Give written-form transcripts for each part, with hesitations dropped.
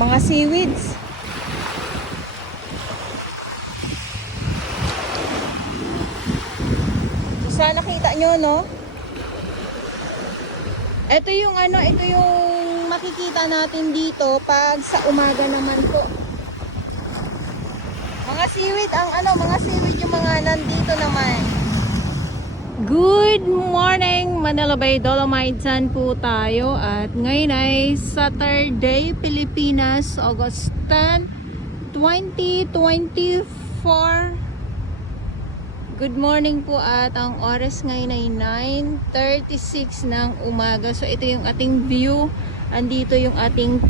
Mga seaweeds. Sana nakita nyo, no? Ito yung ito yung makikita natin dito pag sa umaga naman po. Mga seaweed, mga seaweed yung mga nandito naman. Good morning, Manila Bay Dolomites po tayo at ngayon ay Saturday, Pilipinas, August 10, 2024. Good morning po at ang oras ngayon ay 9:36 ng umaga. So ito yung ating view. Andito yung ating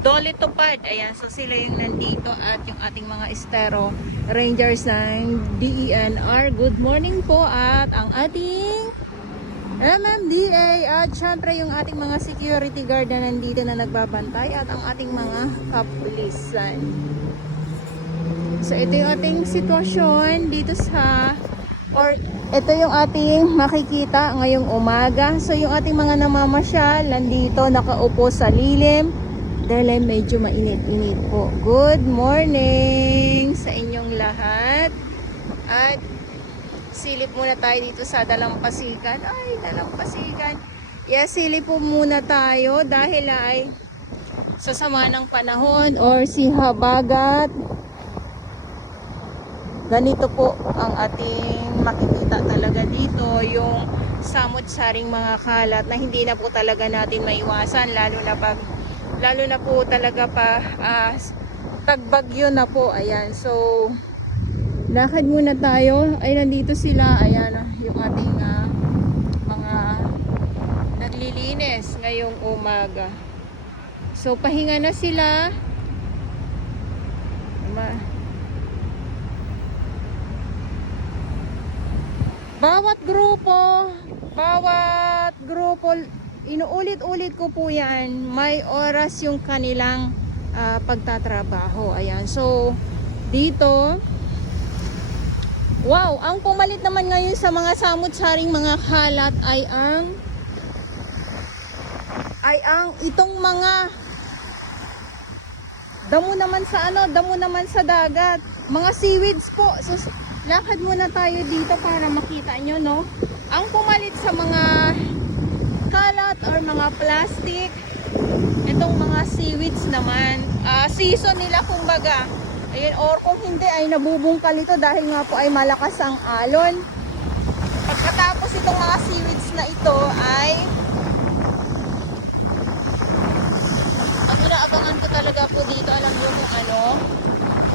Dole Tupad. Ayan, so sila yung nandito at yung ating mga estero rangers ng DENR. Good morning po at ang ating MMDA at syempre yung ating mga security guard na nandito na nagbabantay at ang ating mga kapulisan. So ito yung ating sitwasyon dito ito yung ating makikita ngayong umaga. So yung ating mga namamasyal nandito nakaupo sa lilim dahil medyo mainit-init po. Good morning sa inyong lahat. At silip muna tayo dito sa Dalampasigan. Ay, Dalampasigan. Yes, silip po muna tayo dahil ay sa sama ng panahon or si habagat. Ganito po ang ating makikita talaga dito, yung samot-saring mga kalat na hindi na po talaga natin maiwasan, lalo na po talaga tagbagyo na po. Ayan, so lakad muna tayo. Ay, nandito sila. Ayan, yung ating mga naglilinis ngayong umaga. So pahinga na sila. Bawat grupo, inuulit-ulit ko po yan, may oras yung kanilang pagtatrabaho. Ayan, so dito, wow, ang pumalit naman ngayon sa mga samut-saring mga kalat ay itong mga damo naman sa dagat, mga seaweeds po. So lakad muna tayo dito para makita nyo, no? Ang pumalit sa mga kalat or mga plastic, itong mga seaweeds naman, season nila kumbaga. Ayun, or kung hindi ay nabubungkal ito dahil nga po ay malakas ang alon. Pagkatapos itong mga seaweeds na ito ay ang inaabangan ko talaga po dito, alam nyo kung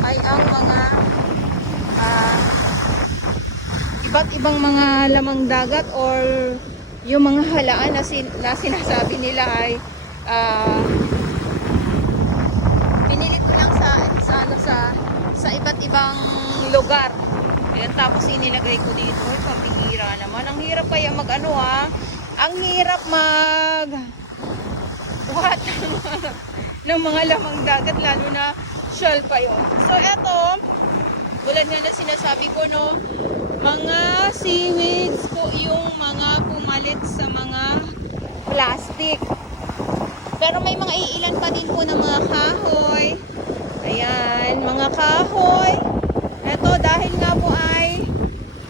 ay ang mga iba't ibang mga lamang dagat or yung mga halaan na sinasabi nila ay pinilit ko lang sa iba't ibang lugar. Ayan, tapos inilagay ko dito. Ay, pambihira naman. Ang hirap kaya ang hirap buhat ng mga lamang dagat, lalo na shell pa yun. So eto, tulad nga na sinasabi ko, no, mga seaweeds po yung mga pumalit sa mga plastic. Pero may mga iilan pa din po ng mga kahoy. Ayan, mga kahoy. Eto, dahil nga po ay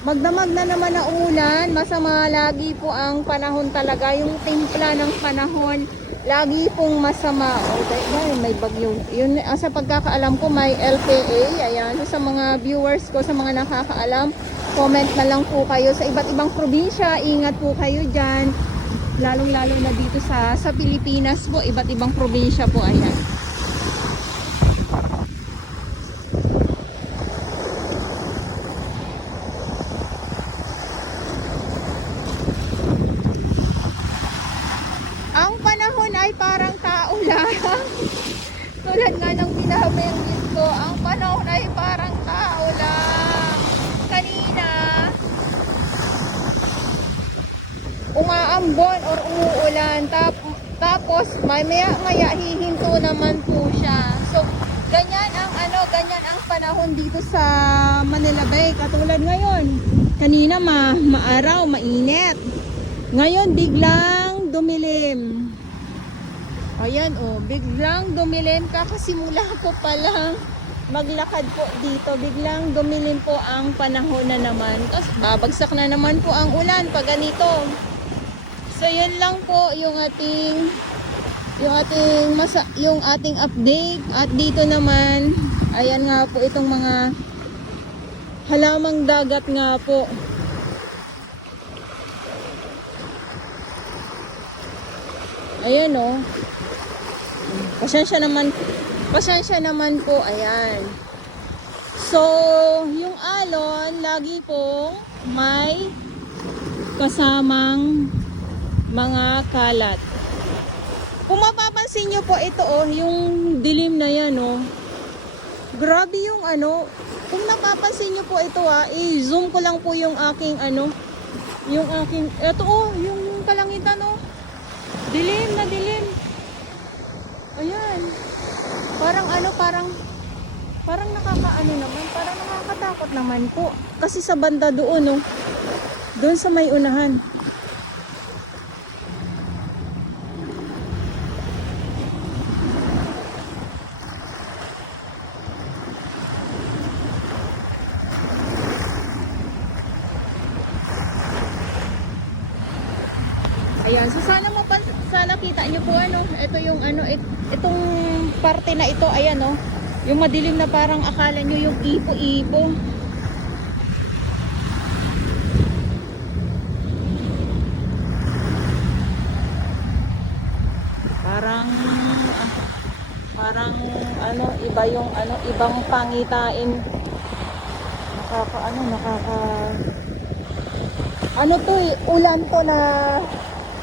magdamag na naman na umulan, masama lagi po ang panahon talaga. Yung timpla ng panahon, lagi pong masama. O, dahil may bagyo. Yun, sa pagkakaalam ko, may LPA. Ayan, so sa mga viewers ko, sa mga nakakaalam, comment na lang po kayo sa iba't ibang probinsya. Ingat po kayo dyan. Lalong-lalo na dito sa Pilipinas po, iba't ibang probinsya po. Ayan. Ang panahon ay parang tao lang. Tulad nga ng binabanggit ko, ang panahon ay parang tao lang. Kanina, umaambon or umuulan, tapos maya hihinto naman po siya. So ganyan ang panahon dito sa Manila Bay. Katulad ngayon, kanina maaraw, mainit. Ngayon biglang dumilim. Ayan oh, biglang dumilim kakasimula ko pa lang maglakad po dito. Biglang dumilim po ang panahon na naman. Tapos babagsak na naman po ang ulan pag ganito. So yun lang po yung ating update. At dito naman, ayan nga po itong mga halamang dagat nga po. Ayan oh. Pasensya naman po, ayan. So, yung alon, lagi pong may kasamang mga kalat. Kung mapapansin nyo po, ito oh, yung dilim na yan oh. Grabe yung ano, kung napapansin nyo po ito i-zoom ko lang po yung aking ito oh, yung kalangitan oh. Dilim na dilim. Ayan. Parang nakakaano naman, parang nakakatakot naman po. Kasi sa banda doon, doon sa may unahan. Ayan, so sana kita niyo po ito yung itong parte na ito, ayan yung madilim na parang akala niyo yung ipo-ipo. Parang iba yung ibang pangitain.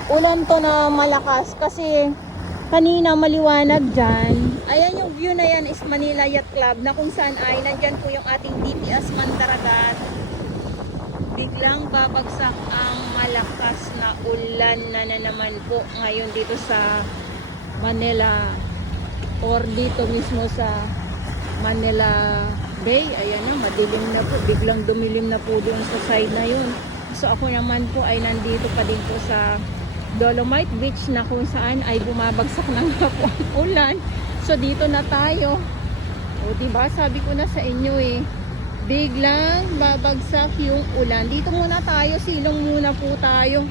Ulan to na malakas kasi kanina maliwanag dyan. Ayan yung view na yan is Manila Yacht Club na kung saan ay nandyan po yung ating DPS Mandaragat. Biglang babagsak ang malakas na ulan na naman po ngayon dito sa Manila or dito mismo sa Manila Bay. Ayan na, madilim na po. Biglang dumilim na po doon sa side na yun. So ako naman po ay nandito pa din po sa Dolomite Beach na kung saan ay bumabagsak na nga po ang ulan. So dito na tayo. O diba, sabi ko na sa inyo biglang babagsak yung ulan. Dito muna tayo, silong muna po tayo.